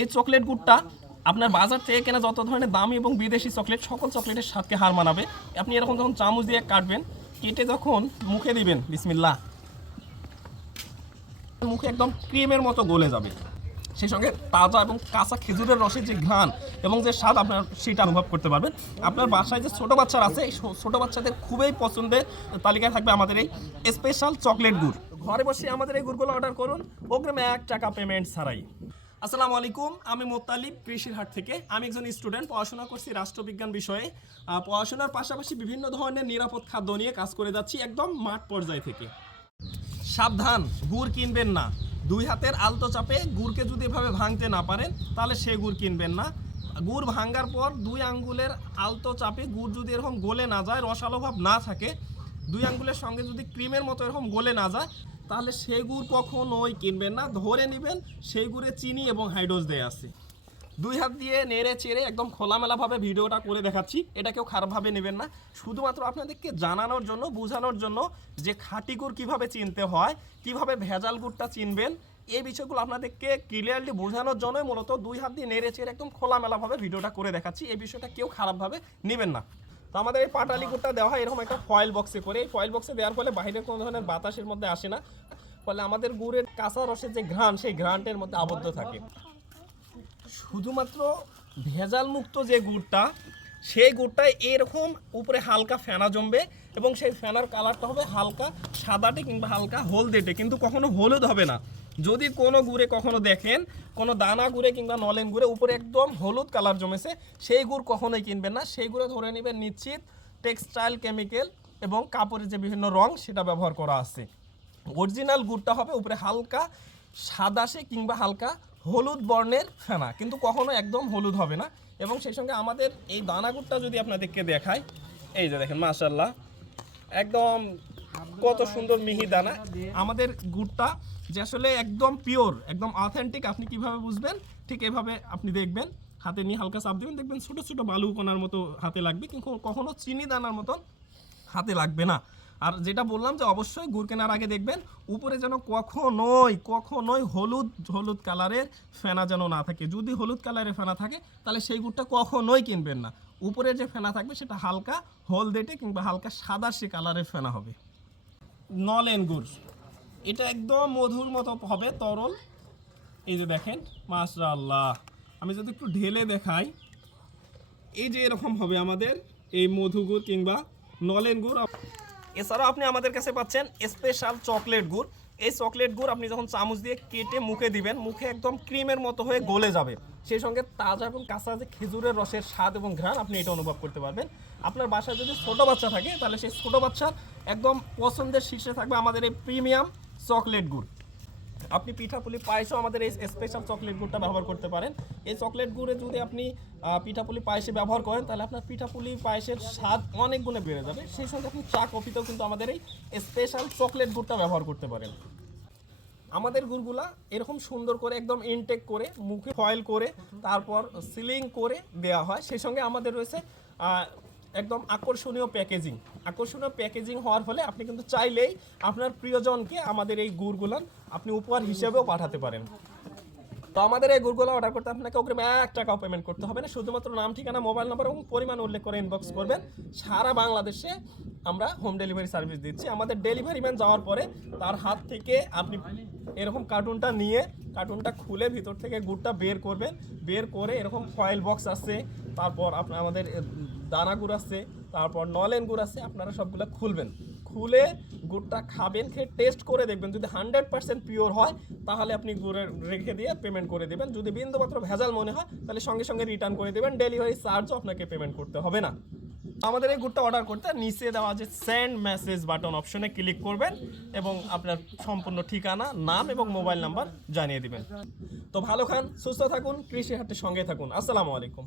এই চকলেট গুড়টা আপনার বাজার থেকে কেনা যত ধরনের দামি এবং বিদেশি চকলেট সকল চকলেটের স্বাদকে হার মানাবে। আপনি এরকম যখন চামচ দিয়ে কাটবেন, কেটে যখন মুখে দিবেন, বিসমিল্লাহ, মুখে একদম ক্রিমের মতো গলে যাবে। সেই সঙ্গে তাজা এবং কাঁচা খেজুরের রসের যে ঘ্রাণ এবং যে স্বাদ আপনার সেটা অনুভব করতে পারবেন। আপনার বাসায় যে ছোটো বাচ্চারা আছে, এই ছোটো বাচ্চাদের খুবই পছন্দের তালিকায় থাকবে আমাদের এই স্পেশাল চকলেট গুড়। ঘরে বসে আমাদের এই গুড়গুলো অর্ডার করুন অগ্রিম 1 টাকা পেমেন্ট ছাড়াই। আসসালামু আলাইকুম, আমি মোত্তালিব কৃষির হাট থেকে। আমি একজন স্টুডেন্ট, পড়াশোনা করছি রাষ্ট্রবিজ্ঞান বিষয়ে। পড়াশোনার পাশাপাশি বিভিন্ন ধরনের নিরাপদ খাদ্য নিয়ে কাজ করে যাচ্ছি একদম মাঠ পর্যায় থেকে। সাবধান, গুড় কিনবেন না। 2 হাতের আলতো চাপে গুড়কে যদি এভাবে ভাঙতে না পারেন তাহলে সে গুড় কিনবেন না। গুড় ভাঙার পর 2 আঙ্গুলের আলতো চাপে গুড় যদি এরকম গলে না যায়, রসালো ভাব না থাকে, 2 আঙ্গুলের সঙ্গে যদি ক্রিমের মতো এরকম গলে না যায়, তাহলে সেই গুড় কখনোই কিনবেন না। ধরে নেবেন সেই গুড়ে চিনি এবং হাইড্রোজ দেয়া আছে। 2 হাত দিয়ে নেড়ে চেড়ে একদম খোলামেলাভাবে ভিডিওটা করে দেখাচ্ছি, এটা কেউ খারাপভাবে নেবেন না। শুধুমাত্র আপনাদেরকে জানানোর জন্য, বোঝানোর জন্য যে খাঁটি গুড় কীভাবে চিনতে হয়, কীভাবে ভেজাল গুড়টা চিনবেন, এই বিষয়গুলো আপনাদেরকে ক্লিয়ারলি বোঝানোর জন্যই মূলত 2 হাত দিয়ে নেড়ে চেড়ে একদম খোলামেলাভাবে ভিডিওটা করে দেখাচ্ছি। এই বিষয়টা কেউ খারাপভাবে নেবেন না। তো আমাদের এই পাটালি গুড়টা দেওয়া হয় এরকম একটা ফয়েল বক্সে করে। এই ফয়েল বক্সে দেওয়ার ফলে বাইরের কোনো ধরনের বাতাসের মধ্যে আসে না, ফলে আমাদের গুড়ের কাঁচা রসের যে ঘ্রাণ, সেই ঘ্রাণটার মধ্যে আবদ্ধ থাকে। শুধুমাত্র ভেজাল মুক্ত যে গুড়টা, সেই গুড়টায় এরকম উপরে হালকা ফেনা জমবে এবং সেই ফেনার কালারটা হবে হালকা সাদাটে কিংবা হালকা হলদেটে, কিন্তু কখনো হলুদ হবে না। যদি কোনো গুড়ে কখনো দেখেন কোনো দানা গুড়ে কিংবা নলেন গুড়ে উপরে একদম হলুদ কালার জমেছে, সেই গুড় কখনোই কিনবেন না। সেই গুড়ে ধরে নেবেন নিশ্চিত টেক্সটাইল কেমিক্যাল এবং কাপড়ের যে বিভিন্ন রং সেটা ব্যবহার করা আছে। অরিজিনাল গুড়টা হবে উপরে হালকা সাদাশে কিংবা হালকা হলুদ বর্ণের ফেনা, কিন্তু কখনো একদম হলুদ হবে না। এবং সেই সঙ্গে আমাদের এই দানা গুড়টা যদি আপনাদেরকে দেখাই, এই যে দেখেন মাশাআল্লাহ, একদম কত সুন্দর মিহি দানা। আমাদের গুড়টা যে আসলে একদম পিওর, একদম অথেন্টিক, আপনি কিভাবে বুঝবেন? ঠিক এভাবে আপনি দেখবেন, হাতে নিয়ে হালকা চাপ দেবেন, দেখবেন ছোটো ছোটো বালু কণার মতো হাতে লাগবে, কিন্তু কখনো চিনি দানার মতন হাতে লাগবে না। আর যেটা বললাম যে অবশ্যই গুড় কেনার আগে দেখবেন উপরে যেন কখনোই হলুদ হলুদ কালারের ফেনা যেন না থাকে। যদি হলুদ কালারের ফেনা থাকে তাহলে সেই গুড়টা কখনোই কিনবেন না। উপরের যে ফেনা থাকবে সেটা হালকা হলদেটে কিংবা হালকা সাদাশে কালারের ফেনা হবে। নলেন গুড়, এটা একদম মধুর মতো হবে, তরল। এই যে দেখেন মাশাআল্লাহ, আমি যদি একটু ঢেলে দেখাই, এই যে এরকম হবে আমাদের এই মধু গুড় কিংবা নলেন গুড়। এছাড়াও আপনি আমাদের কাছে পাচ্ছেন স্পেশাল চকলেট গুড়। এই চকলেট গুড় আপনি যখন চামচ দিয়ে কেটে মুখে দিবেন, মুখে একদম ক্রিমের মতো হয়ে গলে যাবে। সেই সঙ্গে তাজা এবং কাঁচা যে খেজুরের রসের স্বাদ এবং ঘ্রাণ আপনি এটা অনুভব করতে পারবেন। আপনার বাসায় যদি ছোটো বাচ্চা থাকে তাহলে সেই ছোটো বাচ্চার একদম পছন্দের শীর্ষে থাকবে আমাদের এই প্রিমিয়াম চকলেট গুড়। আপনি পিঠাপুলি পায়েসেও আমাদের এই স্পেশাল চকলেট গুড়টা ব্যবহার করতে পারেন। এই চকলেট গুড়ে যদি আপনি পিঠাপুলি পায়েসে ব্যবহার করেন তাহলে আপনার পিঠাপুলি পায়েসের স্বাদ অনেক গুণে বেড়ে যাবে। সেই সঙ্গে আপনি চা কফিতেও কিন্তু আমাদের এই স্পেশাল চকলেট গুড়টা ব্যবহার করতে পারেন। আমাদের গুড়গুলা এরকম সুন্দর করে একদম ইনটেক করে মুখে ফয়েল করে তারপর সিলিং করে দেওয়া হয়। সেই সঙ্গে আমাদের রয়েছে একদম আকর্ষণীয় প্যাকেজিং হওয়ার ফলে আপনি কিন্তু চাইলেই আপনার প্রিয়জনকে আমাদের এই গুড়গুলান আপনি উপহার হিসেবেও পাঠাতে পারেন। তো আমাদের এই গুড়গুলো অর্ডার করতে আপনাকে অগ্রিম 1 টাকাও পেমেন্ট করতে হবে না। শুধুমাত্র নাম, ঠিকানা, মোবাইল নাম্বার এবং পরিমাণ উল্লেখ করে ইনবক্স করবেন। সারা বাংলাদেশে আমরা হোম ডেলিভারি সার্ভিস দিচ্ছি। আমাদের ডেলিভারি ম্যান যাওয়ার পরে তার হাত থেকে আপনি এরকম কার্টুনটা নিয়ে, কার্টুনটা খুলে ভিতর থেকে গুড়টা বের করবেন। বের করে এরকম ফয়েল বক্স আছে, তারপর আপনার আমাদের দানা গুড় আছে, তারপর নলেন গুড় আছে, আপনারা সবগুলো খুলবেন। খুলে গুড়টা খাবেন, খেয়ে টেস্ট করে দেখবেন। যদি 100% পিওর হয় তাহলে আপনি গুড়ের রেখে দিয়ে পেমেন্ট করে দেবেন। যদি বিন্দুমাত্র ভেজাল মনে হয় তাহলে সঙ্গে সঙ্গে রিটার্ন করে দেবেন। ডেলিভারি চার্জও আপনাকে পেমেন্ট করতে হবে না। আমাদের এই গুড়টা অর্ডার করতে নিচে দেওয়া যে সেন্ড মেসেজ বাটন অপশনে ক্লিক করবেন এবং আপনার সম্পূর্ণ ঠিকানা, নাম এবং মোবাইল নাম্বার জানিয়ে দিবেন। তো ভালো খান, সুস্থ থাকুন, কৃষি হাটের সঙ্গে থাকুন। আসসালামু আলাইকুম।